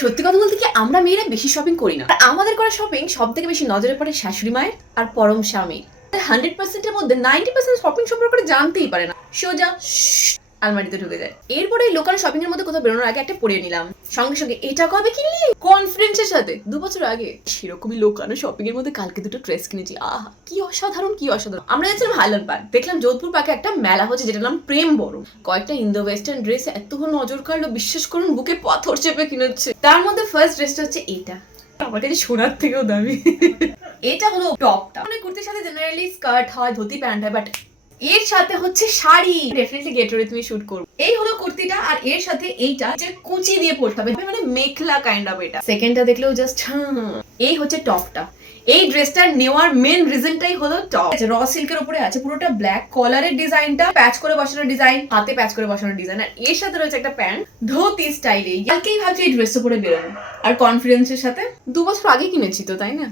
সত্যি কথা বলতে কি আমরা মেয়েরা বেশি শপিং করি না। আমাদের করা শপিং সব থেকে বেশি নজরে পড়ে শাশুড়ি মায়ের আর পরম স্বামীর হান্ড্রেড পার্সেন্টের মধ্যে নাইনটি পার্সেন্ট শপিং সম্পর্কে জানতেই পারে না। সোজা আলমারিতে ঢুকে যায়। এরপরে লোকাল শপিং এর মধ্যে কোথাও বেরোনোর আগে একটা পড়ে নিলাম। সঙ্গে সঙ্গে, এটা কবে কিনলি? কনফিডেন্সের সাথে দু বছর আগে। সেরকমই লোকানো শপিং এর মধ্যে কালকে দুটো ড্রেস কিনেছি। আহা কি অসাধারণ কি অসাধারণ। আমরা যাচ্ছিলাম হাইল্যান্ড পার্ক দেখলাম যোধপুর পার্কে একটা মেলা হচ্ছে যেটার নাম প্রেম বরণ কয়েকটা ইন্দো ওয়েস্টার্ন ড্রেস এত নজর কাড়লো বিশ্বাস করুন বুকে পাথর চেপে কিনেছে। তার মধ্যে ফার্স্ট ড্রেসটা হচ্ছে এটা। আমার কাছে সোনার থেকেও দামি। এটা হলো টপটা মানে কুর্তির সাথে জেনারেলি স্কার্ট হয় ধুতি প্যান্ট হয় বাট এর সাথে হচ্ছে শাড়ি। ডেফিনেটলি গেটরে তুমি শুট করো এই হলো কুর্তিটা আর এর সাথে এইটা যে কুচি দিয়ে পরতে হবে। মানে মেখলা কাইন্ড অফ এটা। সেকেন্ডটা দেখলেও জাস্ট এই হচ্ছে টপটা। এই ড্রেসটা নেওয়ার মেন রিজনটাই হলো টপ র সিল্কের উপরে আছে পুরোটা ব্ল্যাক কলারের ডিজাইনটা প্যাচ করে বসানো ডিজাইন হাতে প্যাচ করে বসানো ডিজাইন আর এর সাথে রয়েছে একটা প্যান্ট ধোতি স্টাইলে কালকেই ভাবছি এই ড্রেসটা পরে বেরোবো। আর কনফিডেন্সের সাথে দু বছর আগে কিনেছি তো তাই না?